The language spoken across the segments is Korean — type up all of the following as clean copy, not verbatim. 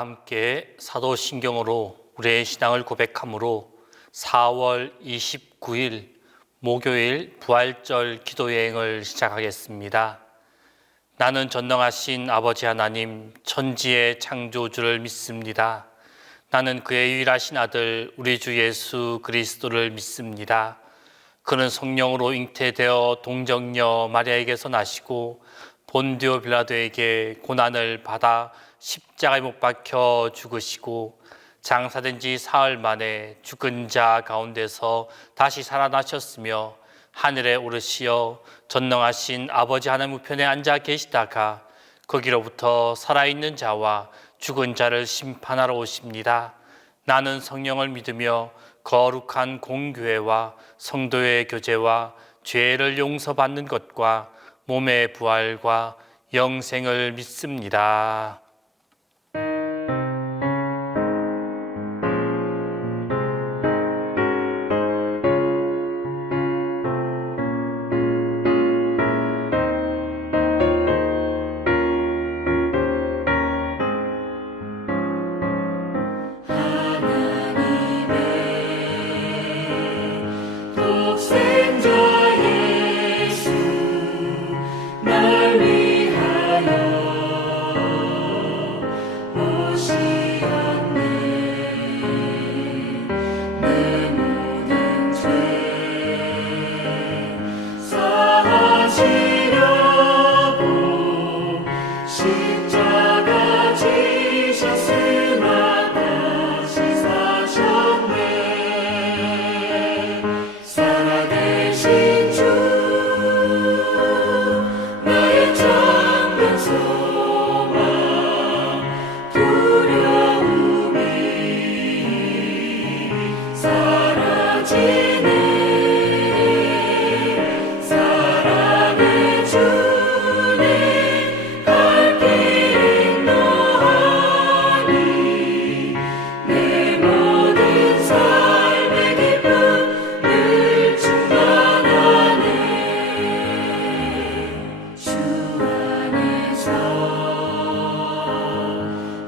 함께 사도신경으로 우리의 신앙을 고백함으로 4월 29일 목요일 부활절 기도여행을 시작하겠습니다. 나는 전능하신 아버지 하나님 천지의 창조주를 믿습니다. 나는 그의 유일하신 아들 우리 주 예수 그리스도를 믿습니다. 그는 성령으로 잉태되어 동정녀 마리아에게서 나시고 본디오 빌라도에게 고난을 받아 십자가에 못 박혀 죽으시고 장사된 지 사흘 만에 죽은 자 가운데서 다시 살아나셨으며 하늘에 오르시어 전능하신 아버지 하나님 우편에 앉아 계시다가 거기로부터 살아있는 자와 죽은 자를 심판하러 오십니다. 나는 성령을 믿으며 거룩한 공교회와 성도의 교제와 죄를 용서받는 것과 몸의 부활과 영생을 믿습니다.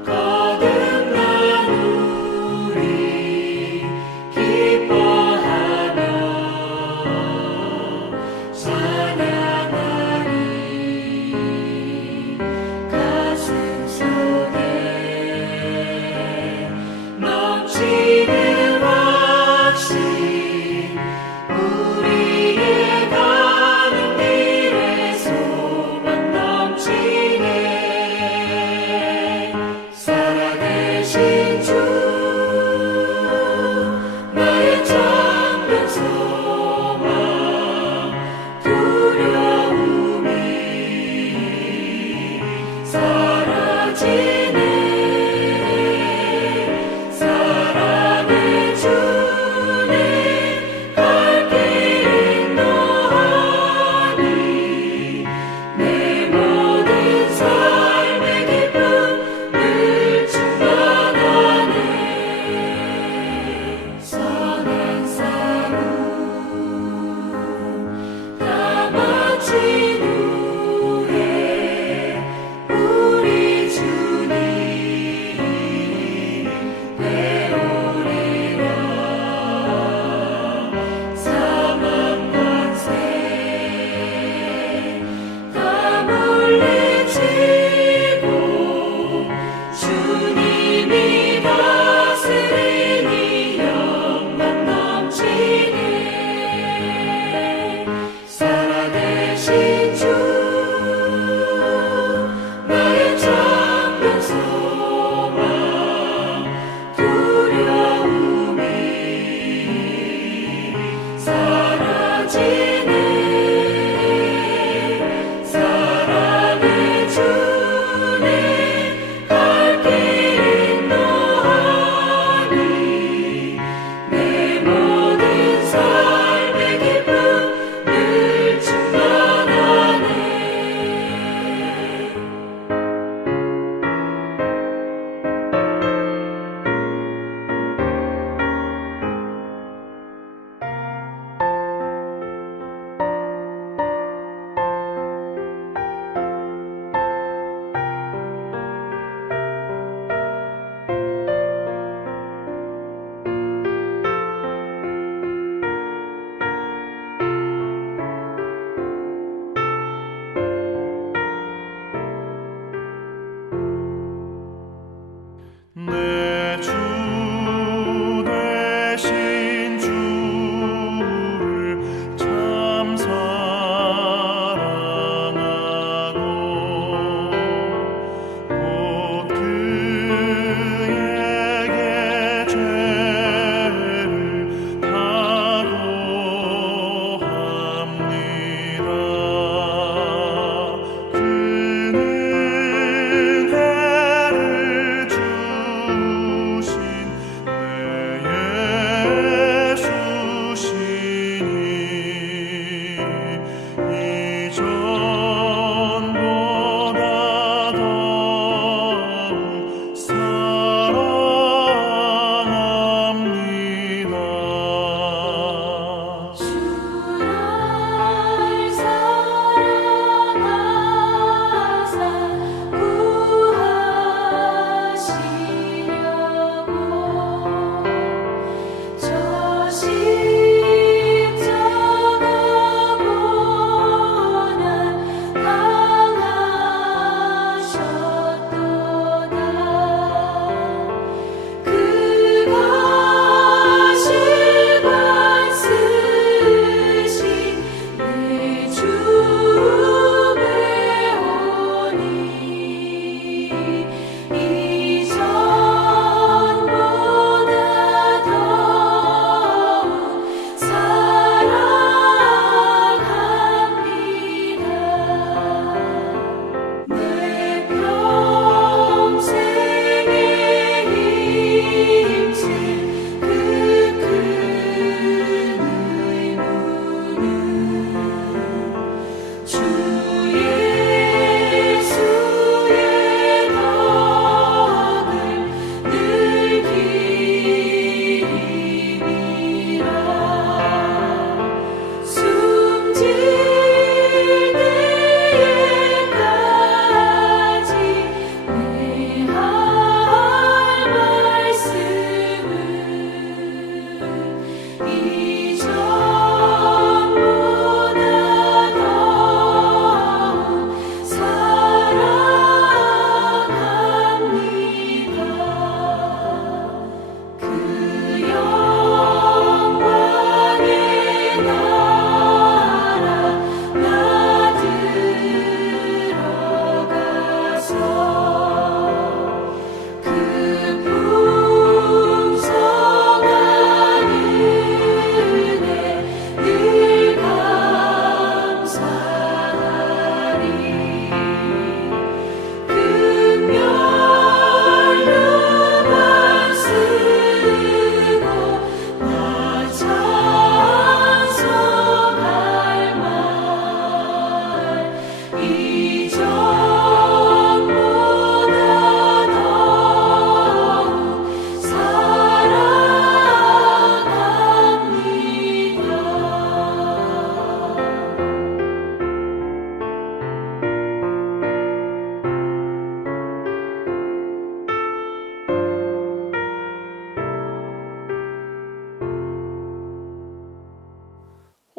거듭난 우리 기뻐하리.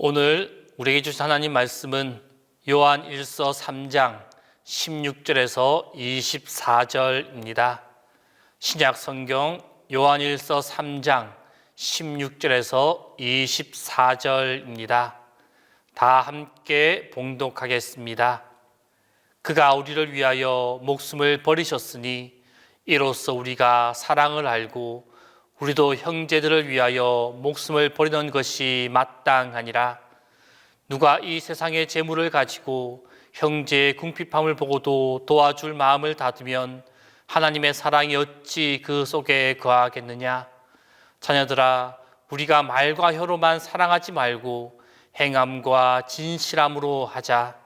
오늘 우리에게 주신 하나님 말씀은 요한 1서 3장 16절에서 24절입니다. 신약 성경 요한 1서 3장 16절에서 24절입니다. 다 함께 봉독하겠습니다. 그가 우리를 위하여 목숨을 버리셨으니 이로써 우리가 사랑을 알고 우리도 형제들을 위하여 목숨을 버리는 것이 마땅하니라. 누가 이 세상의 재물을 가지고 형제의 궁핍함을 보고도 도와줄 마음을 닫으면 하나님의 사랑이 어찌 그 속에 거하겠느냐. 자녀들아, 우리가 말과 혀로만 사랑하지 말고 행함과 진실함으로 하자.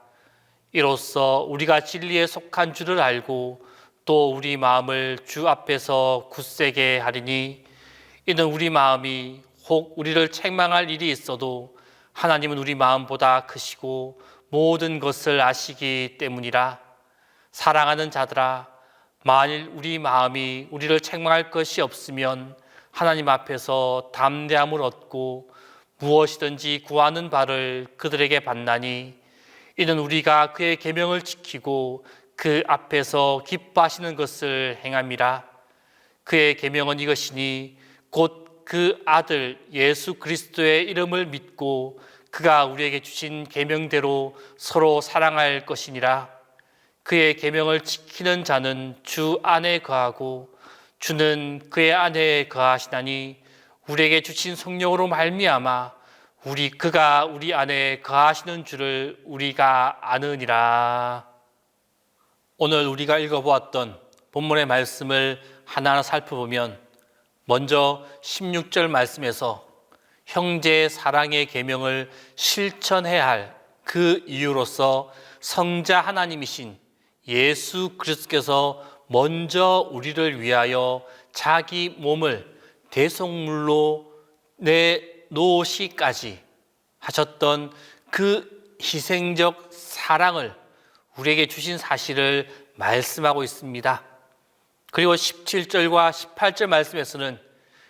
이로써 우리가 진리에 속한 줄을 알고 또 우리 마음을 주 앞에서 굳세게 하리니, 이는 우리 마음이 혹 우리를 책망할 일이 있어도 하나님은 우리 마음보다 크시고 모든 것을 아시기 때문이라. 사랑하는 자들아, 만일 우리 마음이 우리를 책망할 것이 없으면 하나님 앞에서 담대함을 얻고 무엇이든지 구하는 바를 그들에게 받나니, 이는 우리가 그의 계명을 지키고 그 앞에서 기뻐하시는 것을 행함이라. 그의 계명은 이것이니 곧 그 아들 예수 그리스도의 이름을 믿고 그가 우리에게 주신 계명대로 서로 사랑할 것이니라. 그의 계명을 지키는 자는 주 안에 거하고 주는 그의 안에 거하시나니 우리에게 주신 성령으로 말미암아 그가 우리 안에 거하시는 줄을 우리가 아느니라. 오늘 우리가 읽어보았던 본문의 말씀을 하나하나 살펴보면 먼저 16절 말씀에서 형제의 사랑의 계명을 실천해야 할 그 이유로서 성자 하나님이신 예수 그리스도께서 먼저 우리를 위하여 자기 몸을 대속물로 내놓으시기까지 하셨던 그 희생적 사랑을 우리에게 주신 사실을 말씀하고 있습니다. 그리고 17절과 18절 말씀에서는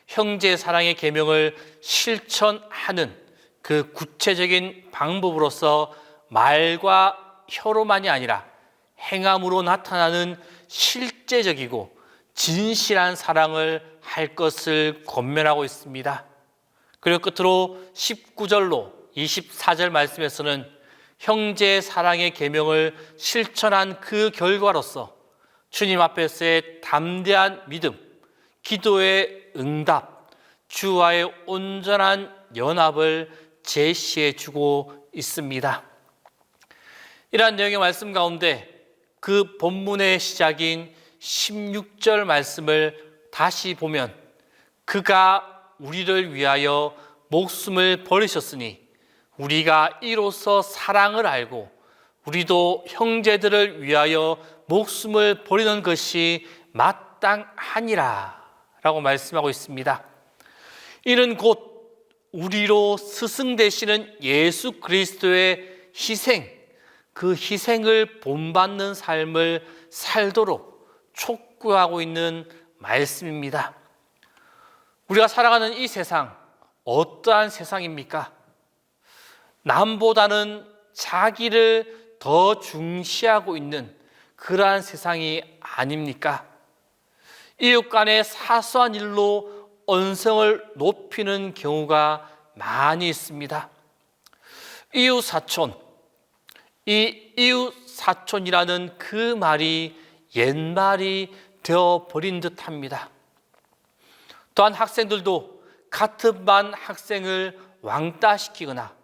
형제의 사랑의 계명을 실천하는 그 구체적인 방법으로서 말과 혀로만이 아니라 행함으로 나타나는 실제적이고 진실한 사랑을 할 것을 권면하고 있습니다. 그리고 끝으로 19절로 24절 말씀에서는 형제의 사랑의 계명을 실천한 그 결과로서 주님 앞에서의 담대한 믿음, 기도의 응답, 주와의 온전한 연합을 제시해 주고 있습니다. 이러한 내용의 말씀 가운데 그 본문의 시작인 16절 말씀을 다시 보면 그가 우리를 위하여 목숨을 버리셨으니 우리가 이로써 사랑을 알고 우리도 형제들을 위하여 목숨을 버리는 것이 마땅하니라 라고 말씀하고 있습니다. 이는 곧 우리로 스승 되시는 예수 그리스도의 희생, 그 희생을 본받는 삶을 살도록 촉구하고 있는 말씀입니다. 우리가 살아가는 이 세상, 어떠한 세상입니까? 남보다는 자기를 더 중시하고 있는 그러한 세상이 아닙니까? 이웃 간의 사소한 일로 언성을 높이는 경우가 많이 있습니다. 이웃사촌, 이 이웃사촌이라는 그 말이 옛말이 되어버린 듯합니다. 또한 학생들도 같은 반 학생을 왕따시키거나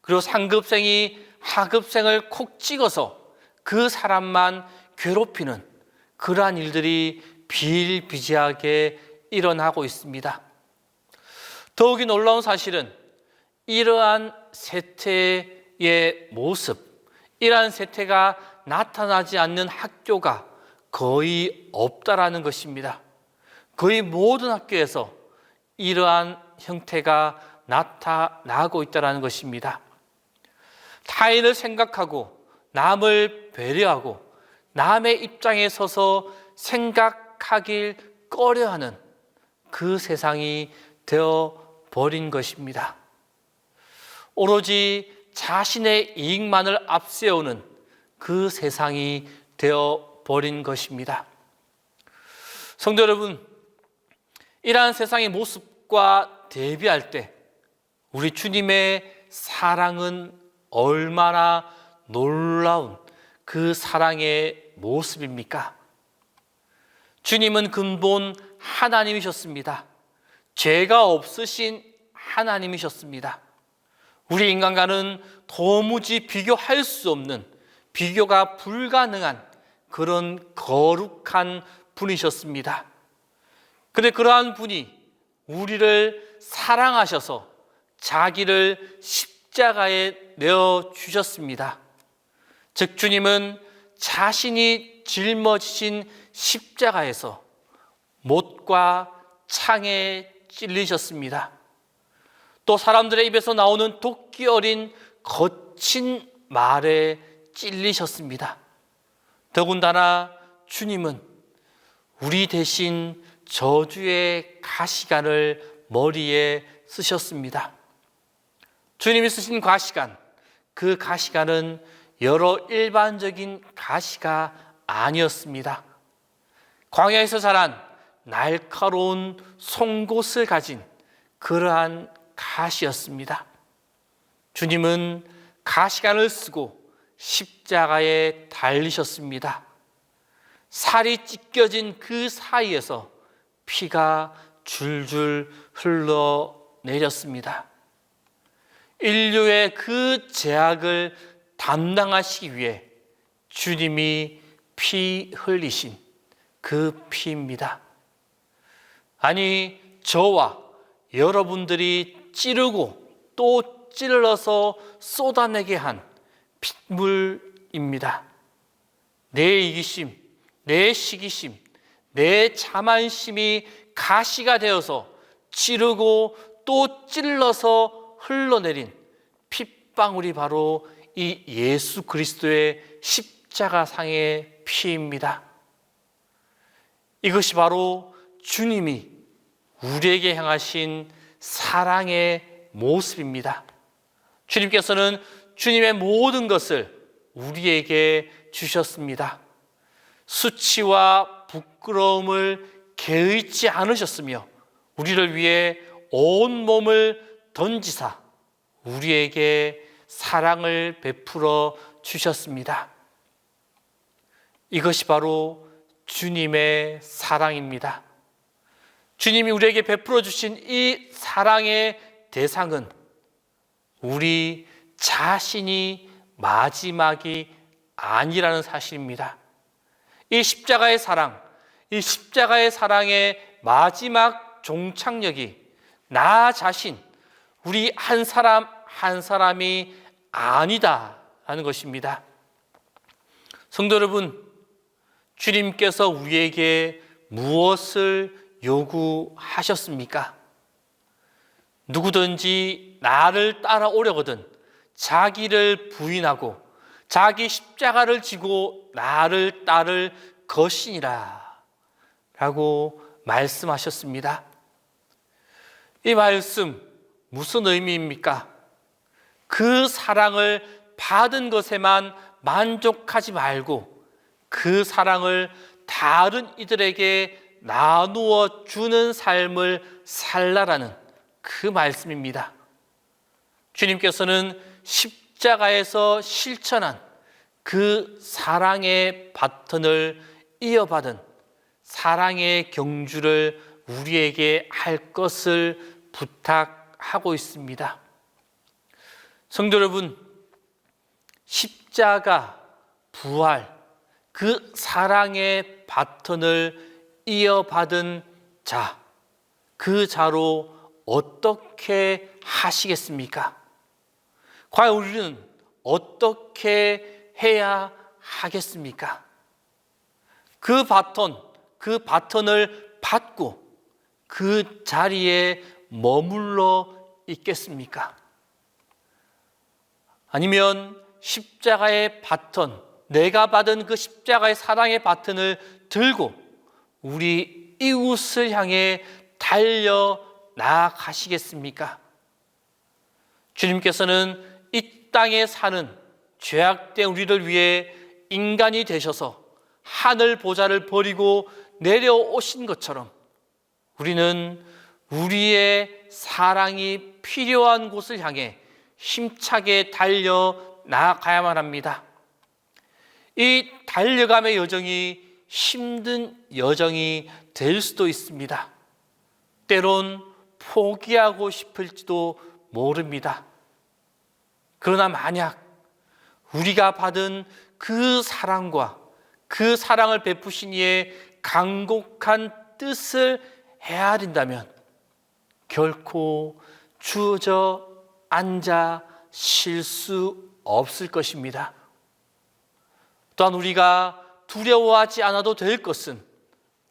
그리고 상급생이 하급생을 콕 찍어서 그 사람만 괴롭히는 그러한 일들이 비일비재하게 일어나고 있습니다. 더욱이 놀라운 사실은 이러한 세태의 모습, 이러한 세태가 나타나지 않는 학교가 거의 없다라는 것입니다. 거의 모든 학교에서 이러한 형태가 나타나고 있다는 것입니다. 타인을 생각하고 남을 배려하고 남의 입장에 서서 생각하길 꺼려하는 그 세상이 되어버린 것입니다. 오로지 자신의 이익만을 앞세우는 그 세상이 되어버린 것입니다. 성도 여러분, 이러한 세상의 모습과 대비할 때 우리 주님의 사랑은 얼마나 놀라운 그 사랑의 모습입니까? 주님은 근본 하나님이셨습니다. 죄가 없으신 하나님이셨습니다. 우리 인간과는 도무지 비교할 수 없는, 비교가 불가능한 그런 거룩한 분이셨습니다. 그런데 그러한 분이 우리를 사랑하셔서 자기를 십자가에 내어주셨습니다. 즉 주님은 자신이 짊어지신 십자가에서 못과 창에 찔리셨습니다. 또 사람들의 입에서 나오는 도끼 어린 거친 말에 찔리셨습니다. 더군다나 주님은 우리 대신 저주의 가시관을 머리에 쓰셨습니다. 주님이 쓰신 가시관, 그 가시관은 여러 일반적인 가시가 아니었습니다. 광야에서 자란 날카로운 송곳을 가진 그러한 가시였습니다. 주님은 가시관을 쓰고 십자가에 달리셨습니다. 살이 찢겨진 그 사이에서 피가 줄줄 흘러내렸습니다. 인류의 그 죄악을 담당하시기 위해 주님이 피 흘리신 그 피입니다. 아니, 저와 여러분들이 찌르고 또 찔러서 쏟아내게 한 핏물입니다. 내 이기심, 내 시기심, 내 자만심이 가시가 되어서 찌르고 또 찔러서 흘러내린 핏방울이 바로 이 예수 그리스도의 십자가상의 피입니다. 이것이 바로 주님이 우리에게 향하신 사랑의 모습입니다. 주님께서는 주님의 모든 것을 우리에게 주셨습니다. 수치와 부끄러움을 개의치 않으셨으며 우리를 위해 온 몸을 던지사 우리에게 사랑을 베풀어 주셨습니다. 이것이 바로 주님의 사랑입니다. 주님이 우리에게 베풀어 주신 이 사랑의 대상은 우리 자신이 마지막이 아니라는 사실입니다. 이 십자가의 사랑, 이 십자가의 사랑의 마지막 종착역이 나 자신, 우리 한 사람 한 사람이 아니다라는 것입니다. 성도 여러분, 주님께서 우리에게 무엇을 요구하셨습니까? 누구든지 나를 따라오려거든 자기를 부인하고 자기 십자가를 지고 나를 따를 것이니라 라고 말씀하셨습니다. 이 말씀 무슨 의미입니까? 그 사랑을 받은 것에만 만족하지 말고 그 사랑을 다른 이들에게 나누어 주는 삶을 살라라는 그 말씀입니다. 주님께서는 십자가에서 실천한 그 사랑의 바톤을 이어받은 사랑의 경주를 우리에게 할 것을 부탁하고 있습니다. 성도 여러분, 십자가, 부활, 그 사랑의 바톤을 이어받은 자, 그 자로 어떻게 하시겠습니까? 과연 우리는 어떻게 해야 하겠습니까? 그 바톤을 받고 그 자리에 머물러 있겠습니까? 아니면 십자가의 바톤, 내가 받은 그 십자가의 사랑의 바톤을 들고 우리 이웃을 향해 달려 나아가시겠습니까? 주님께서는 이 땅에 사는 죄악된 우리를 위해 인간이 되셔서 하늘 보좌를 버리고 내려오신 것처럼 우리는 우리의 사랑이 필요한 곳을 향해 힘차게 달려 나아가야만 합니다. 이 달려감의 여정이 힘든 여정이 될 수도 있습니다. 때론 포기하고 싶을지도 모릅니다. 그러나 만약 우리가 받은 그 사랑과 그 사랑을 베푸신 이의 간곡한 뜻을 헤아린다면 결코 주저앉아 쉴 수 없을 것입니다. 또한 우리가 두려워하지 않아도 될 것은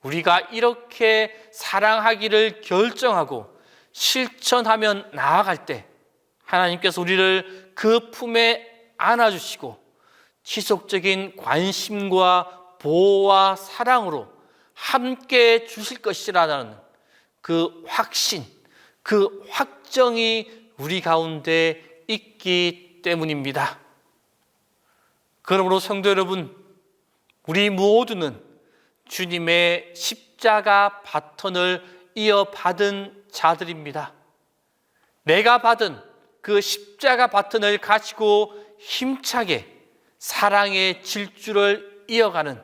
우리가 이렇게 사랑하기를 결정하고 실천하면 나아갈 때 하나님께서 우리를 그 품에 안아주시고 지속적인 관심과 보호와 사랑으로 함께 주실 것이라는 그 확신, 그 확정이 우리 가운데 있기 때문입니다. 그러므로 성도 여러분, 우리 모두는 주님의 십자가 바톤을 이어받은 자들입니다. 내가 받은 그 십자가 바톤을 가지고 힘차게 사랑의 질주를 이어가는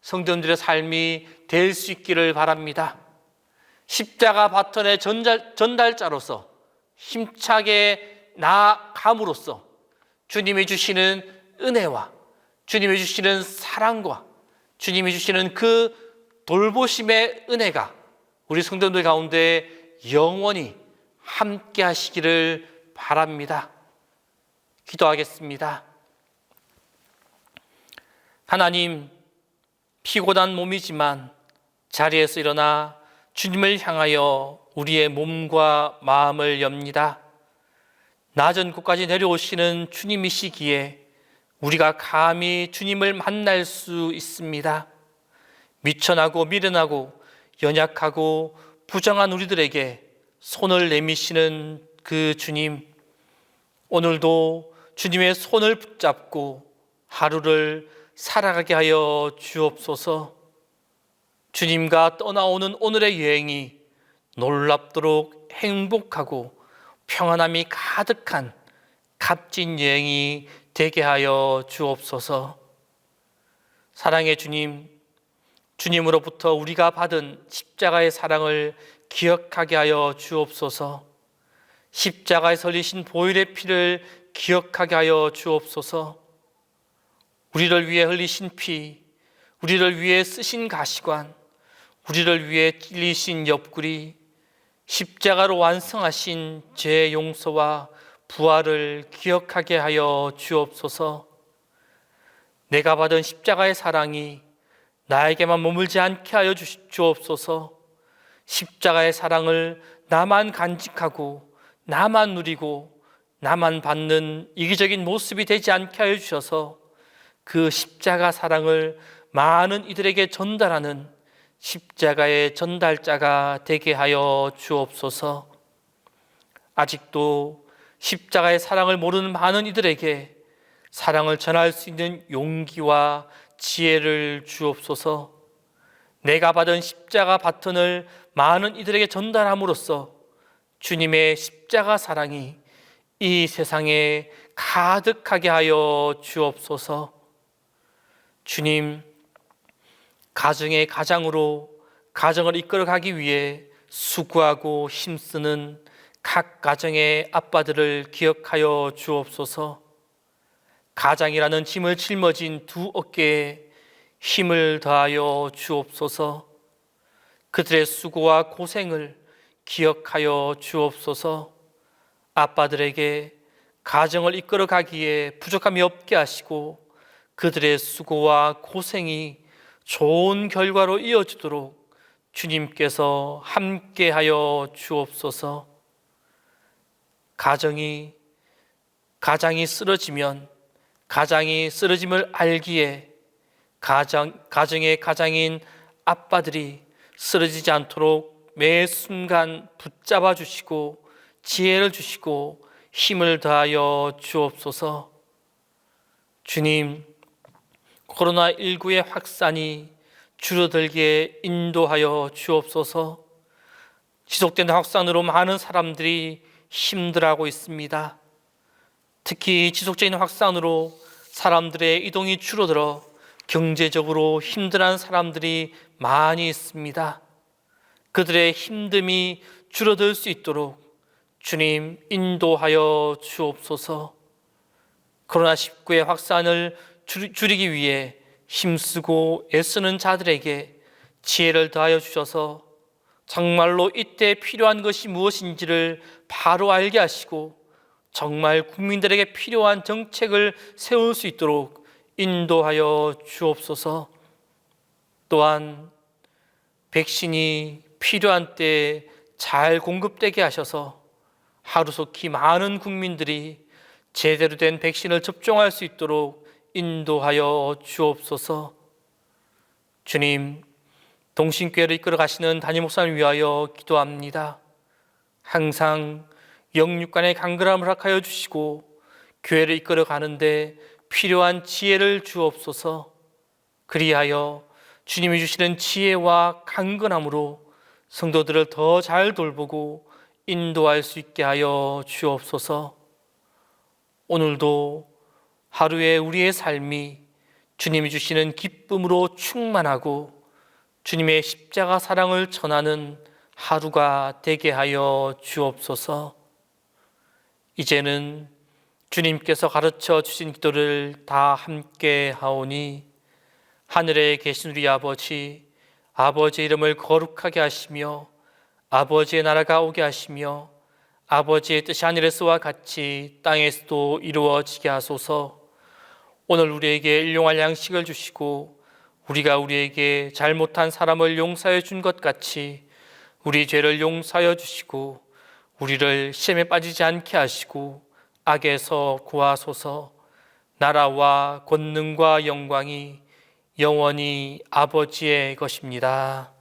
성도님들의 삶이 될 수 있기를 바랍니다. 십자가 바톤의 전달자로서 힘차게 나아감으로써 주님이 주시는 은혜와 주님이 주시는 사랑과 주님이 주시는 그 돌보심의 은혜가 우리 성도들 가운데 영원히 함께 하시기를 바랍니다. 기도하겠습니다. 하나님, 피곤한 몸이지만 자리에서 일어나 주님을 향하여 우리의 몸과 마음을 엽니다. 낮은 곳까지 내려오시는 주님이시기에 우리가 감히 주님을 만날 수 있습니다. 미천하고 미련하고 연약하고 부정한 우리들에게 손을 내미시는 그 주님, 오늘도 주님의 손을 붙잡고 하루를 살아가게 하여 주옵소서. 주님과 떠나오는 오늘의 여행이 놀랍도록 행복하고 평안함이 가득한 값진 여행이 되게 하여 주옵소서. 사랑의 주님, 주님으로부터 우리가 받은 십자가의 사랑을 기억하게 하여 주옵소서. 십자가에 흘리신 보혈의 피를 기억하게 하여 주옵소서. 우리를 위해 흘리신 피, 우리를 위해 쓰신 가시관, 우리를 위해 찔리신 옆구리, 십자가로 완성하신 죄 용서와 부활을 기억하게 하여 주옵소서. 내가 받은 십자가의 사랑이 나에게만 머물지 않게 하여 주옵소서. 십자가의 사랑을 나만 간직하고 나만 누리고 나만 받는 이기적인 모습이 되지 않게 하여 주셔서 그 십자가 사랑을 많은 이들에게 전달하는 십자가의 전달자가 되게 하여 주옵소서. 아직도 십자가의 사랑을 모르는 많은 이들에게 사랑을 전할 수 있는 용기와 지혜를 주옵소서. 내가 받은 십자가 바톤을 많은 이들에게 전달함으로써 주님의 십자가 사랑이 이 세상에 가득하게 하여 주옵소서. 주님, 가정의 가장으로 가정을 이끌어가기 위해 수고하고 힘쓰는 각 가정의 아빠들을 기억하여 주옵소서. 가장이라는 짐을 짊어진 두 어깨에 힘을 더하여 주옵소서. 그들의 수고와 고생을 기억하여 주옵소서. 아빠들에게 가정을 이끌어가기에 부족함이 없게 하시고 그들의 수고와 고생이 좋은 결과로 이어지도록 주님께서 함께하여 주옵소서. 가정이 쓰러지면 가장이 쓰러짐을 알기에 가정의 가장인 아빠들이 쓰러지지 않도록 매 순간 붙잡아 주시고 지혜를 주시고 힘을 더하여 주옵소서. 주님, 코로나19의 확산이 줄어들게 인도하여 주옵소서. 지속되는 확산으로 많은 사람들이 힘들어하고 있습니다. 특히 지속적인 확산으로 사람들의 이동이 줄어들어 경제적으로 힘들어하는 사람들이 많이 있습니다. 그들의 힘듦이 줄어들 수 있도록 주님 인도하여 주옵소서. 코로나19의 확산을 줄이기 위해 힘쓰고 애쓰는 자들에게 지혜를 더하여 주셔서 정말로 이때 필요한 것이 무엇인지를 바로 알게 하시고 정말 국민들에게 필요한 정책을 세울 수 있도록 인도하여 주옵소서. 또한 백신이 필요한 때에 잘 공급되게 하셔서 하루속히 많은 국민들이 제대로 된 백신을 접종할 수 있도록 인도하여 주옵소서. 주님, 동신교회를 이끌어 가시는 담임 목사를 위하여 기도합니다. 항상 영육간의 강건함을 허락하여 주시고 교회를 이끌어 가는데 필요한 지혜를 주옵소서. 그리하여 주님이 주시는 지혜와 강건함으로 성도들을 더 잘 돌보고 인도할 수 있게 하여 주옵소서. 오늘도 하루에 우리의 삶이 주님이 주시는 기쁨으로 충만하고 주님의 십자가 사랑을 전하는 하루가 되게 하여 주옵소서. 이제는 주님께서 가르쳐 주신 기도를 다 함께 하오니, 하늘에 계신 우리 아버지, 아버지의 이름을 거룩하게 하시며 아버지의 나라가 오게 하시며 아버지의 뜻이 하늘에서와 같이 땅에서도 이루어지게 하소서. 오늘 우리에게 일용할 양식을 주시고 우리가 우리에게 잘못한 사람을 용서해 준 것 같이 우리 죄를 용서하여 주시고 우리를 시험에 빠지지 않게 하시고 악에서 구하소서. 나라와 권능과 영광이 영원히 아버지의 것입니다.